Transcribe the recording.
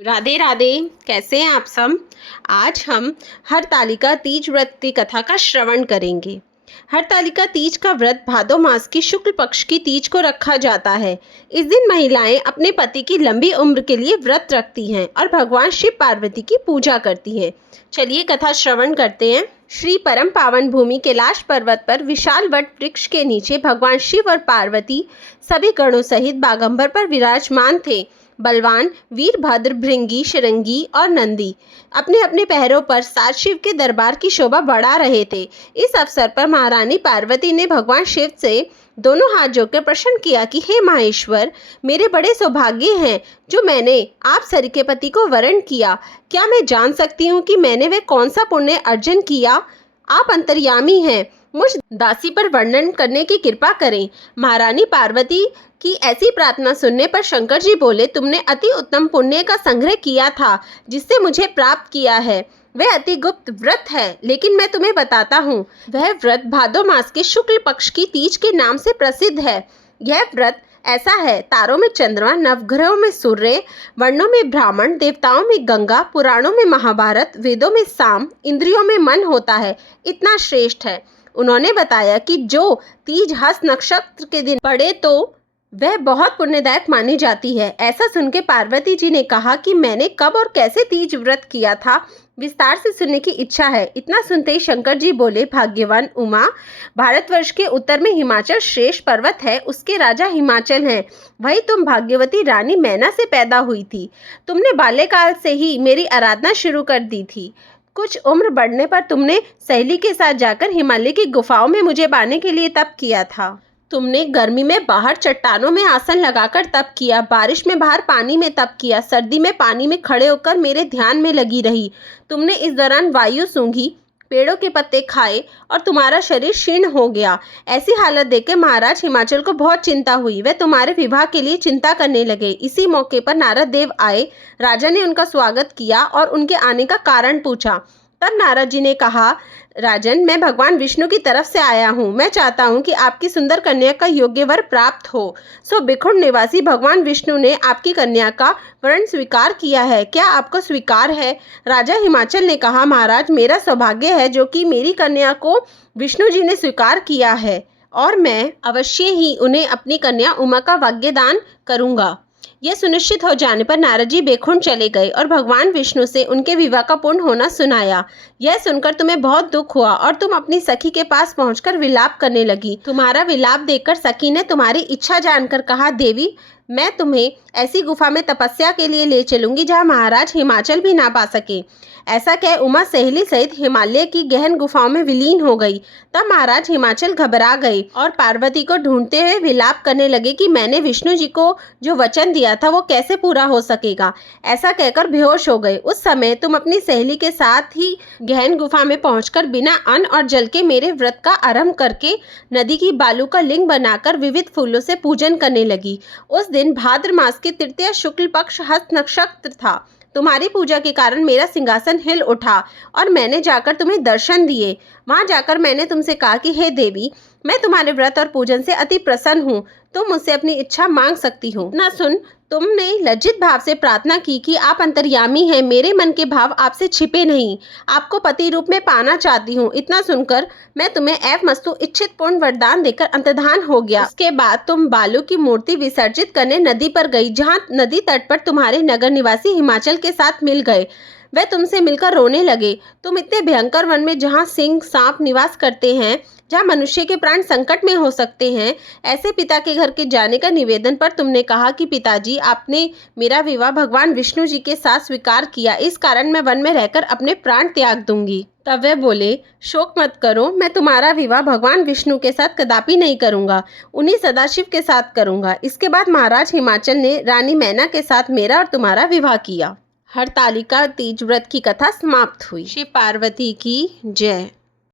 राधे राधे। कैसे हैं आप सब। आज हम हरतालिका तीज व्रत की कथा का श्रवण करेंगे। हरतालिका तीज का व्रत भादो मास की शुक्ल पक्ष की तीज को रखा जाता है। इस दिन महिलाएं अपने पति की लंबी उम्र के लिए व्रत रखती हैं और भगवान शिव पार्वती की पूजा करती हैं। चलिए कथा श्रवण करते हैं। श्री परम पावन भूमि कैलाश पर्वत पर विशाल वट वृक्ष के नीचे भगवान शिव और पार्वती सभी गणों सहित बागंबर पर विराजमान थे। बलवान वीरभद्र, भृंगी, शिरंगी और नंदी अपने अपने पैरों पर साथ शिव के दरबार की शोभा बढ़ा रहे थे। इस अवसर पर महारानी पार्वती ने भगवान शिव से दोनों हाथ जोड़कर प्रश्न किया कि हे महेश्वर, मेरे बड़े सौभाग्य हैं जो मैंने आप सरिके पति को वरण किया। क्या मैं जान सकती हूँ कि मैंने वह कौन सा पुण्य अर्जन किया? आप अंतर्यामी हैं, मुझ दासी पर वर्णन करने की कृपा करें। महारानी पार्वती की ऐसी प्रार्थना सुनने पर शंकर जी बोले, तुमने अति उत्तम पुण्य का संग्रह किया था जिससे मुझे प्राप्त किया है। वह अति गुप्त व्रत है, लेकिन मैं तुम्हें बताता हूँ। वह व्रत भादो मास के शुक्ल पक्ष की तीज के नाम से प्रसिद्ध है। यह व्रत ऐसा है, तारों में चंद्रमा, नवग्रहों में सूर्य, वर्णों में ब्राह्मण, देवताओं में गंगा, पुराणों में महाभारत, वेदों में साम, इंद्रियों में मन होता है, इतना श्रेष्ठ है। उन्होंने बताया कि जो तीज हस्त नक्षत्र के दिन पड़े तो वह बहुत पुण्यदायक मानी जाती है। ऐसा सुनकर पार्वती जी ने कहा कि मैंने कब और कैसे तीज व्रत किया था, विस्तार से सुनने की इच्छा है। इतना सुनते ही शंकर जी बोले, भाग्यवान उमा, भारतवर्ष के उत्तर में हिमाचल श्रेष्ठ पर्वत है, उसके राजा हिमाचल हैं। वही तुम भाग्यवती रानी मैना से पैदा हुई थी। तुमने बाल्यकाल से ही मेरी आराधना शुरू कर दी थी। कुछ उम्र बढ़ने पर तुमने सहेली के साथ जाकर हिमालय की गुफाओं में मुझे पाने के लिए तप किया था। तुमने गर्मी में बाहर चट्टानों में आसन लगाकर तप किया, बारिश में बाहर पानी में तप किया, सर्दी में पानी में खड़े होकर मेरे ध्यान में लगी रही। तुमने इस दौरान वायु सूंघी, पेड़ों के पत्ते खाए और तुम्हारा शरीर क्षीण हो गया। ऐसी हालत देखकर महाराज हिमाचल को बहुत चिंता हुई। वे तुम्हारे विवाह के लिए चिंता करने लगे। इसी मौके पर नारद देव आए। राजा ने उनका स्वागत किया और उनके आने का कारण पूछा। तब नारद जी ने कहा, राजन, मैं भगवान विष्णु की तरफ से आया हूँ। मैं चाहता हूँ कि आपकी सुंदर कन्या का योग्य वर प्राप्त हो। सो बिखुड़ निवासी भगवान विष्णु ने आपकी कन्या का वरण स्वीकार किया है। क्या आपको स्वीकार है? राजा हिमाचल ने कहा, महाराज, मेरा सौभाग्य है जो कि मेरी कन्या को विष्णु जी ने स्वीकार किया है और मैं अवश्य ही उन्हें अपनी कन्या उमा का वाग्यदान करूँगा। यह सुनिश्चित हो जाने पर नारद जी बेखुंड चले गए और भगवान विष्णु से उनके विवाह का पूर्ण होना सुनाया। यह सुनकर तुम्हें बहुत दुख हुआ और तुम अपनी सखी के पास पहुंचकर विलाप करने लगी। तुम्हारा विलाप देखकर सखी ने तुम्हारी इच्छा जानकर कहा, देवी, मैं तुम्हें ऐसी गुफा में तपस्या के लिए ले चलूंगी जहाँ महाराज हिमाचल भी ना पा सके। ऐसा कह उमा सहेली सहित हिमालय की गहन गुफाओं में विलीन हो गई। तब महाराज हिमाचल घबरा गए और पार्वती को ढूंढते हुए विलाप करने लगे कि मैंने विष्णु जी को जो वचन दिया था वो कैसे पूरा हो सकेगा। ऐसा कहकर बेहोश हो गए। उस समय तुम अपनी सहेली के साथ ही गहन गुफा में पहुंचकर बिना अन्न और जल के मेरे व्रत का आरंभ करके नदी की बालू का लिंग बनाकर विविध फूलों से पूजन करने लगी। उस दिन भाद्र मास के तृतीय शुक्ल पक्ष हस्त नक्षत्र था। तुम्हारी पूजा के कारण मेरा सिंहासन हिल उठा और मैंने जाकर तुम्हें दर्शन दिए। वहां जाकर मैंने तुमसे कहा कि हे देवी, मैं तुम्हारे व्रत और पूजन से अति प्रसन्न हूँ। तुम मुझसे अपनी इच्छा मांग सकती हो। ना सुन, तुमने लज्जित भाव से प्रार्थना की कि आप अंतर्यामी हैं, मेरे मन के भाव आपसे छिपे नहीं, आपको पति रूप में पाना चाहती हूँ। इतना सुनकर मैं तुम्हें ऐव मस्तु इच्छित पूर्ण वरदान देकर अंतर्धान हो गया। उसके बाद तुम बालू की मूर्ति विसर्जित करने नदी पर गई, जहाँ नदी तट पर तुम्हारे नगर निवासी हिमाचल के साथ मिल गए। वे तुमसे मिलकर रोने लगे। तुम इतने भयंकर वन में जहाँ सिंह सांप निवास करते हैं, जहाँ मनुष्य के प्राण संकट में हो सकते हैं, ऐसे पिता के घर के जाने का निवेदन पर तुमने कहा कि पिताजी, आपने मेरा विवाह भगवान विष्णु जी के साथ स्वीकार किया, इस कारण मैं वन में रहकर अपने प्राण त्याग दूंगी। तब वे बोले, शोक मत करो, मैं तुम्हारा विवाह भगवान विष्णु के साथ कदापि नहीं करूंगा, उन्हीं सदाशिव के साथ करूंगा। इसके बाद महाराज हिमाचल ने रानी मैना के साथ मेरा और तुम्हारा विवाह किया। हरतालिका तीज व्रत की कथा समाप्त हुई। श्री पार्वती की जय।